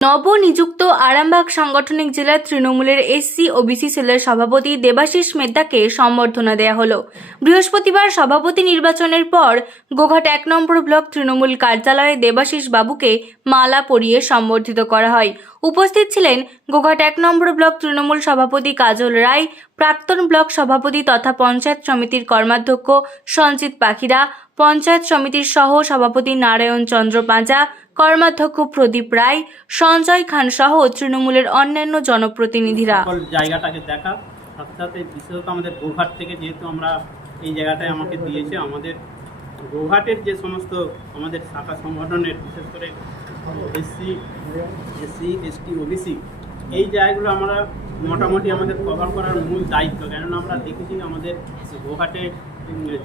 নবনিযুক্ত আরামবাগ সাংগঠনিক জেলার তৃণমূলের এসসি ও বিসি সেলের সভাপতি দেবাশিস মেদ্দাকে সম্বর্ধনা দেয়া হলো। বৃহস্পতিবার সভাপতি নির্বাচনের পর গোঘাট এক নম্বর ব্লক তৃণমূল কার্যালয়ে দেবাশিস বাবুকে মালা পরিয়ে সম্বর্ধিত করা হয়। উপস্থিত ছিলেন গোঘাট এক নম্বর ব্লক তৃণমূল সভাপতি কাজল রায়, প্রাক্তন ব্লক সভাপতি তথা পঞ্চায়েত সমিতির কর্মাধ্যক্ষ সঞ্জিত পাখিরা, পঞ্চায়েত সমিতির সহ সভাপতি নারায়ণ চন্দ্র পাঁজা কর্মাধ্যক্ষ প্রদীপ রায়, সঞ্জয় খান সহ তৃণমূলের অন্যান্য জনপ্রতিনিধিরা। জায়গাটাকে দেখা, সাথে সাথে বিশেষত আমাদের গোঘাট থেকে যেহেতু আমরা এই জায়গাটায় আমাকে দিয়েছে, আমাদের গোঘাটের যে সমস্ত আমাদের শাখা সংগঠনের, বিশেষ করে এসসি এসসি, এসটি, ওবিসি, এই জায়গাগুলো আমরা মোটামুটি আমাদের কভার করার মূল দায়িত্ব। কেননা আমরা দেখেছি আমাদের গোঘাটে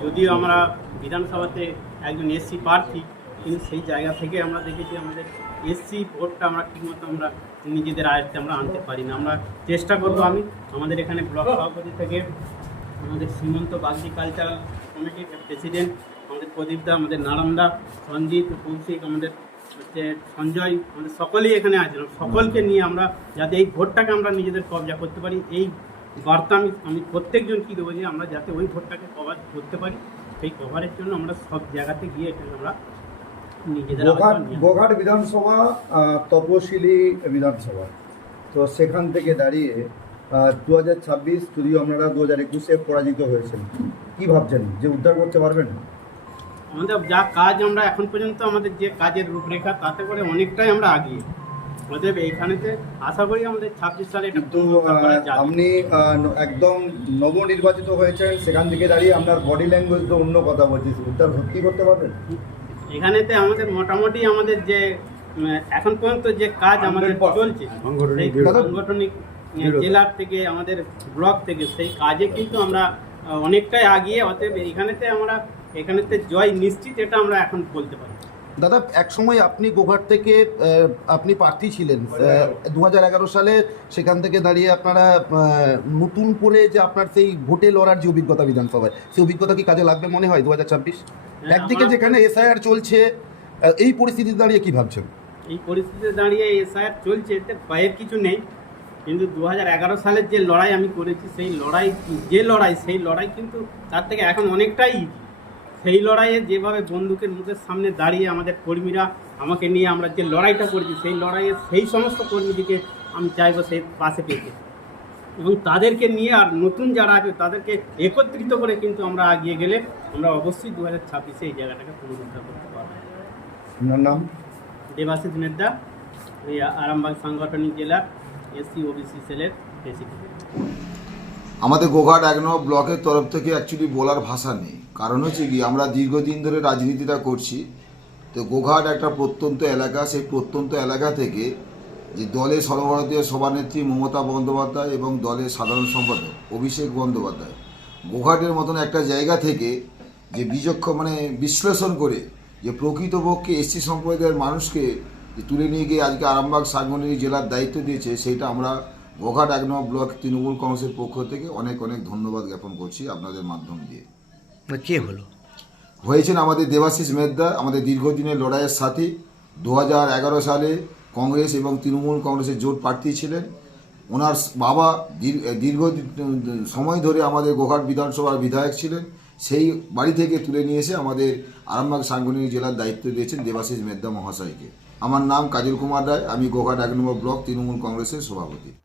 যদিও আমরা বিধানসভাতে একজন এসসি প্রার্থী কিন্তু সেই জায়গা থেকে আমরা দেখেছি আমাদের এসসি ভোটটা আমরা ঠিকমতো আমরা নিজেদের আয়ত্তে আমরা আনতে পারি না। আমরা চেষ্টা করব আমি, আমাদের এখানে ব্লক সভাপতি থেকে, আমাদের সীমন্ত বাগদি কালচারাল কমিটির প্রেসিডেন্ট আমাদের প্রদীপদা আমাদের নারায়ণদা সঞ্জিত কৌশিক, আমাদের হচ্ছে সঞ্জয়, আমাদের সকলেই এখানে আছেন সকলকে নিয়ে আমরা যাতে এই ভোটটাকে আমরা নিজেদের কবজা করতে পারি, এই বার্তা আমি আমি প্রত্যেকজন কী দেবো যে আমরা যাতে ওই ভোটটাকে কভার করতে পারি। সেই কভারের জন্য আমরা সব জায়গাতে গিয়ে এখানে আমরা গোঘাট। গোঘাট বিধানসভা তপশিলি বিধানসভা। তো সেখান থেকে দাঁড়িয়ে দু হাজার ছাব্বিশ যদিও আপনারা দু হাজার একুশে পরাজিত হয়েছেন কি ভাবছেন? যে উদ্ধার করতে পারবেন? আমাদের যা কাজ আমরা এখন পর্যন্ত আমাদের যে কাজের রূপরেখা তাতে করে অনেকটাই আমরা আগিয়ে। অতএব এইখানেতে আশা করি আমাদের ছাব্বিশ সালে কিন্তু। আপনি একদম নবনির্বাচিত হয়েছেন সেখান থেকে দাঁড়িয়ে আপনার বডি ল্যাঙ্গুয়েজ তো অন্য কথা বলছি উদ্ধার সত্যি করতে পারবেন? এখানেতে আমাদের মোটামুটি আমাদের যে এখন পর্যন্ত যে কাজ আমাদের চলছে সাংগঠনিক। জেলার থেকে আমাদের ব্লক থেকে সেই কাজে কিন্তু আমরা অনেকটাই আগিয়ে অতএব এখানেতে আমরা এখানেতে জয় নিশ্চিত এটা আমরা এখন বলতে পারি। দাদা এক সময় আপনি গোঘাট থেকে আপনি প্রার্থী ছিলেন। দু এগারো সালে সেখান থেকে দাঁড়িয়ে আপনারা নতুন করে যে আপনার সেই ভোটে লড়ার যে অভিজ্ঞতা বিধানসভায় সেই অভিজ্ঞতা কি কাজে লাগবে মনে হয় দু হাজার ছাব্বিশ একদিকে যেখানে এসআইআর চলছে এই পরিস্থিতিতে দাঁড়িয়ে কি ভাবছেন? এই পরিস্থিতিতে দাঁড়িয়ে এসআইআর চলছে এতে ভয়ের কিছু নেই। কিন্তু দু হাজার এগারো সালের যে লড়াই আমি করেছি সেই লড়াই যে লড়াই সেই লড়াই কিন্তু তার থেকে এখন অনেকটাই। সেই লড়াইয়ে যেভাবে বন্দুকের মুখের সামনে দাঁড়িয়ে আমাদের কর্মীরা আমাকে নিয়ে আমরা যে লড়াইটা করেছি সেই লড়াইয়ে সেই সমস্ত কর্মীদেরকে আমি চাইব সেই পাশে পেতে। এবং তাদেরকে নিয়ে আর নতুন যারা আছে তাদেরকে একত্রিত করে কিন্তু আমরা এগিয়ে গেলে আমরা অবশ্যই দু হাজার ছাব্বিশে এই জায়গাটাকে পুনরুদ্ধার করতে পারব। আপনার নাম? দেবাশিস মেদ্দা এই আরামবাগ সাংগঠনিক জেলার এসসি ওবিসি সেলের প্রেসিডেন্ট আমাদের গোঘাট এক নম্বর ব্লকের তরফ থেকে অ্যাকচুয়ালি বলার ভাষা নেই। কারণ হচ্ছে কি, আমরা দীর্ঘদিন ধরে রাজনীতিটা করছি। তো গোঘাট একটা প্রত্যন্ত এলাকা, সেই প্রত্যন্ত এলাকা থেকে যে দলের সর্বভারতীয় সভানেত্রী মমতা বন্দ্যোপাধ্যায় এবং দলের সাধারণ সম্পাদক অভিষেক বন্দ্যোপাধ্যায়, গোঘাটের মতন একটা জায়গা থেকে যে বিচক্ষ মানে বিশ্লেষণ করে যে প্রকৃতপক্ষে এসসি সম্প্রদায়ের মানুষকে তুলে নিয়ে গিয়ে আজকে আরামবাগ সাংগঠনিক জেলার দায়িত্ব দিয়েছে, সেইটা আমরা গোঘাট এক ব্লক তৃণমূল কংগ্রেসের পক্ষ থেকে অনেক অনেক ধন্যবাদ জ্ঞাপন করছি আপনাদের মাধ্যম দিয়ে। কে হলো? হয়েছেন আমাদের দেবাশিস মেদ্দা, আমাদের দীর্ঘদিনের লড়াইয়ের সাথী। দু সালে কংগ্রেস এবং তৃণমূল কংগ্রেসের জোট প্রার্থী ছিলেন। ওনার বাবা দীর- দীর্ঘ সময় ধরে আমাদের গোঘাট বিধানসভার বিধায়ক ছিলেন। সেই বাড়ি থেকে তুলে নিয়ে এসে আমাদের আরামবাগ সাংগঠনিক জেলার দায়িত্ব দিয়েছেন দেবাশিস মেদ্দা মহাশয়কে। আমার নাম কাজল কুমার রায়, আমি গোঘাট এক নম্বর ব্লক তৃণমূল কংগ্রেসের সভাপতি।